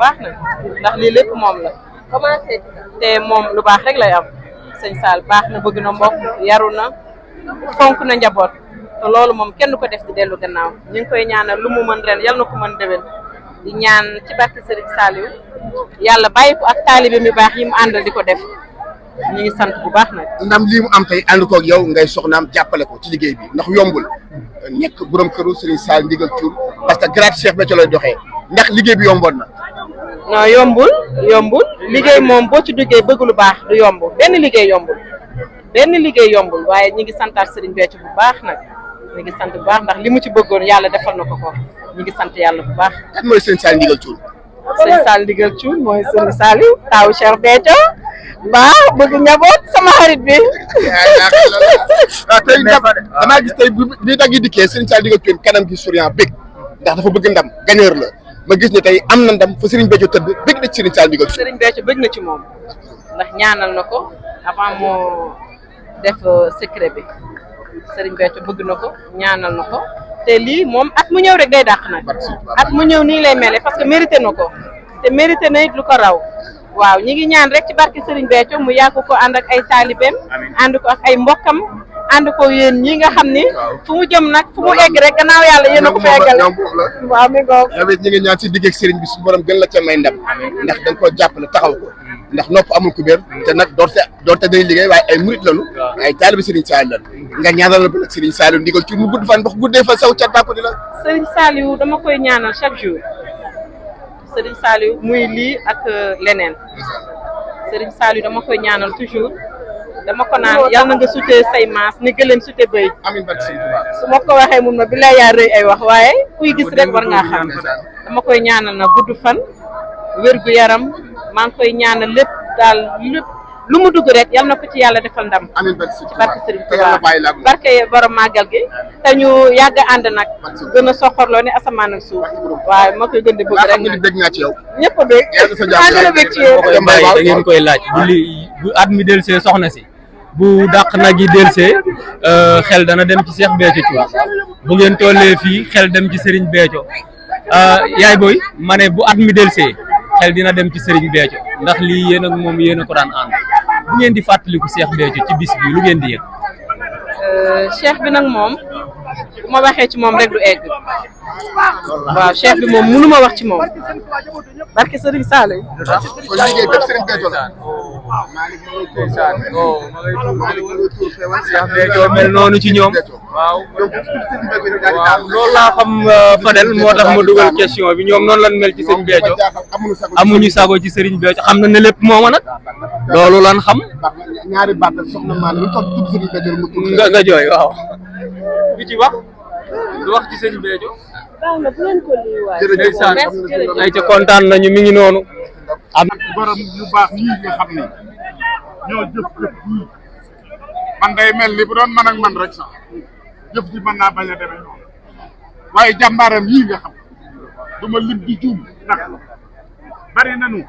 baax na ndax lii lépp moom la te moom lu baax rek lay am sëñ Sall baax na bëgg na mbokk yaru na fonk na njaboot te loolu moom kenn du ko def di dellu gannaaw ñu ngi koy ñaanal lu mu mën ren yal na ko mën déwén di ñaan ci barke Serigne Saliou yàlla bàyyi ko ak taalibe mi baax yi mu àndal di ko def ñu ngi sant bu baax nag. ndam lii mu am tey ànd koog yow ngay soxnaam jàppale ko ci liggéey bi ndax yombul nekk borom këru Serigne Sall ndigal cuur parce que grâce Cheikh Béthio lay doxee ndax liggéey bi yomboon na. non yombul liggéey moom boo ci duggee bëgg lu baax du yomb benn liggéey yombul waaye ñi ngi santaat Serigne Béthio bu baax nag ñi ngi sant bu baax ndax li mu ci bëggoon yàlla defal na ko ñi ngi sant yàlla bu baax. kan mooy Serigne Sall ndigal cuur. Serigne Sall ndigal cuur mooy Serigne Saliou taawu Cheikh Béthio baax bëgg njaboot sama xarit bi. tey damaa gis tey bi dag yi dikkee Serigne Sall ndigal cuur kanam gi souriant bëgg ndax dafa bëgg ndam gagneur la ma gis ne tey am na ndam fa Serigne Béthio tëdd bëgg na ci Serigne Sall ndigal cuur. Serigne Béthio bëgg na ci moom ndax ñaanal na ko avant moo def secret bi Serigne Béthio bëgg na ko ñaanal na ko te lii moom at mu ñëw rek day dàq nag at mu ñëw nii lay mele parce que mérité na ko te mérité na it lu ko raw waaw ñi ngi ñaan rek ci barke Serigne Béthio mu yàgg ko ànd ak ay taalibeem ànd ko ak ay mbokkam ànd ko yéen ñi nga xam ni fu mu jëm nag fu mu egg rek gannaaw yàlla yéen a ko fa eggale waaw mi ngoog yow it ñi ngi ñaan ci digg ak Serigne bi suñu borom gën la ca may ndam ndax da nga koo jàppale taxaw ko ndax nopp amul kubéer te nag doorte day liggéey waaye ay murit lañu ay taalibe Serigne Sall lañu nga ñaanal la ba nag Serigne Saliou ndigal ci mu gudd fan ndax guddee fa saw cat bàpp di la Serigne Saliou dama koy ñaanal chaque jour Serigne Saliou muy lii ak leneen Serigne Saliou dama koy ñaanal toujours dama ko naan yal na nga sutee say maas ni gëléem sute bëy amiin barke Serigne Touba su ma ko waxee mun ma bi lay yaa rëy ay wax waaye kuy gis rek war ngaa xam dama koy ñaanal na gudd fan wér gu yaram maa ngi koy ñaanal lépp daal lépp lu mu dugg rek yal na ko ci yàlla defal ndam amiin ci barke Serigne Touba barke borom màggal gi te ñu yàgg ànd nag gën a soxorloo ne asamaan ak suuf waaye ma koy gën di bëgg rek nag dégg naa ci yow ñëpp a bëgg maa gën a bëgg ci yow da ngeen koy laaj bu at mi delsee soxna si bu dàq nag yi delsee xel dana dem ci Cheikh Béthio Thioune bu ngeen tollee fii xel dem ci Serigne Béthio yaay booy ma ne bu at mi delsee xel dina dem ci Serigne Béthio ndax lii yéen ak moom yéen a ko daan ànd bu ngeen di fàttaliku Cheikh Béthio ci bis bi lu ngeen di yëg. cheikh bi nag moom bu ma waxee ci moom rek du egg waaw cheikh bi moom mënu ma wax ci moom barke Serigne Saliou. kon liggéey bépp Serigne Béthio la. Cheikh Béthio mel noonu ci ñoom. waaw loolu laa xam Fadel moo tax ma dugal question bi ñoom noonu lan mel ci Serigne Béthio amuñu sago ci Serigne Béthio xam na ne lépp mooma nag loolu lan xam. ñaari baat la soxna maan lu toog tudd Serigne Béthio mu tudd nga jooy waaw. lu ci wax lu wax ci Serigne Béthio. jërëjëf ay ca kontaan nañu mi ngi noonu. am borom yu baax yii nga xam ni ñoo jëf yii man day mel ni bu doon man ak man rek sax jëf ji mën naa bañ a demee noonu waaye jàmbaaram yii nga xam du ma lim di juum ndax bari nañu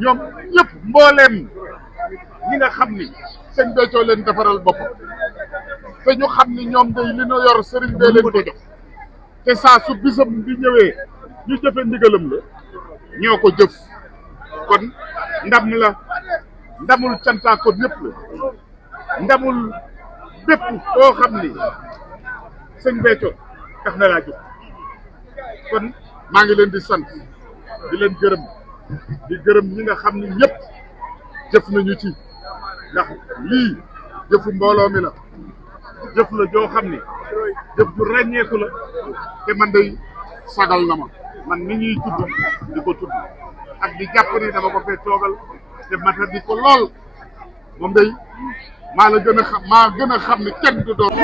ñoom ñëpp mbooleem ñi nga xam ni sëñ Béthio leen defaral boppam te ñu xam ni ñoom day li ñu yor sëriñ bee leen ko jox te saa su bisam di ñëwee ñu jëfe ndigalam la ñoo ko jëf kon ndam la ndamul cantaakoon ñëpp la ndamul bépp koo xam ni sëñ Béthio tax na laa jóg kon maa ngi leen di sant di leen gërëm di gërëm ñi nga xam ni ñëpp jëf nañu ci ndax lii jëfu mbooloo mi la jëf la joo xam ni jëf ju ràññeeku la te man day sagal na ma man ni ñuy tudd di ko tudd ak di jàpp ni dama ko fee toogal te mata di ko lool moom day maa gën a xam ni kenn du doon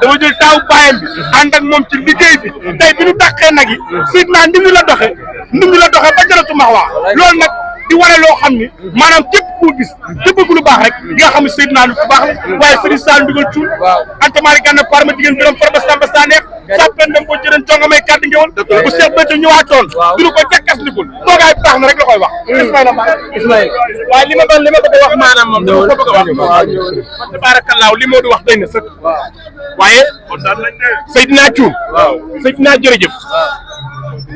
dama jël taawu baayam bi ànd ak moom ci liggéey bi tey bi ñu dàqee nag yi Seydina ni ñu la doxee ba jaratu maxwaa loolu nag di wane loo xam ni maanaam képp koo gis te bëgg lu baax rek di nga xam ne Seydina lu baax la waaye Serigne Sall ndigal cuul antamari gànna par ma jigéen biram farba samba sa neex sàppen dem ko jërën jonga may kàddu ngéwal bu Cheikh Béthio ñëwaatoon duñu ko jakkas ndigul toogaay baax na rek la koy wax Ismaïla waaye li ma bëgg a wax maanaam moom dama ko bëgg a wax tabaarakallaahu li moo di wax doy na sëkk waaye Seydina Thioune Seydina jërëjëf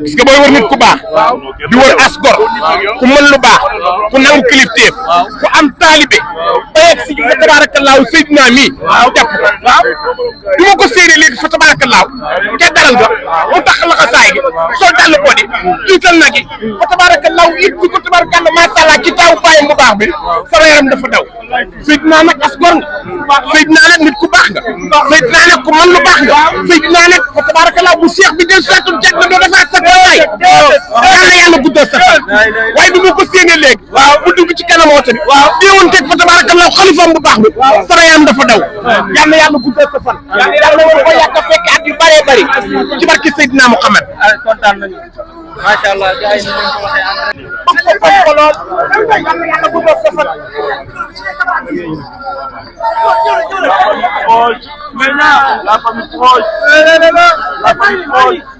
gis nga booy wër nit ku baax di wër as gor ku mën lu baax ku nangu kilifteef ku am taalibe bayeg si fa tabaarakallaahu Seydina mii jàpp ko bi ma ko séenee léegi fa tabaarakallaahu ca daral ga mu tax la ko saay gi sol dàll ko di jiital nag yi fa tabaarakallaahu it bi ko tabaarakallaahu macha allah ci taw bàyyam bu baax bi sama yaram dafa daw Seydina nag as gor nga Seydina nag nit ku baax nga Seydina nag ku mën lu baax nga Seydina nag fa tabaarakallaahu bu Cheikh bi del saatul jeg na doo defaat sa waay yàlla guddal sa waaye bi ma ko séenee léegi bu dugg ci kanam oto bi déewoon teg fa tabaarakallaahu xalifaam bu baax bi sama yaram dafa daw yàlla guddal sa fan yàlla war ko yàgg a fekk at yu bëree bëri ci barke Seydina Muhammad kontaan nañu macha allah gars yi ñu ko waxee ko lool yàlla guddal sa fan la famille proche la famille proche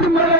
Dimbale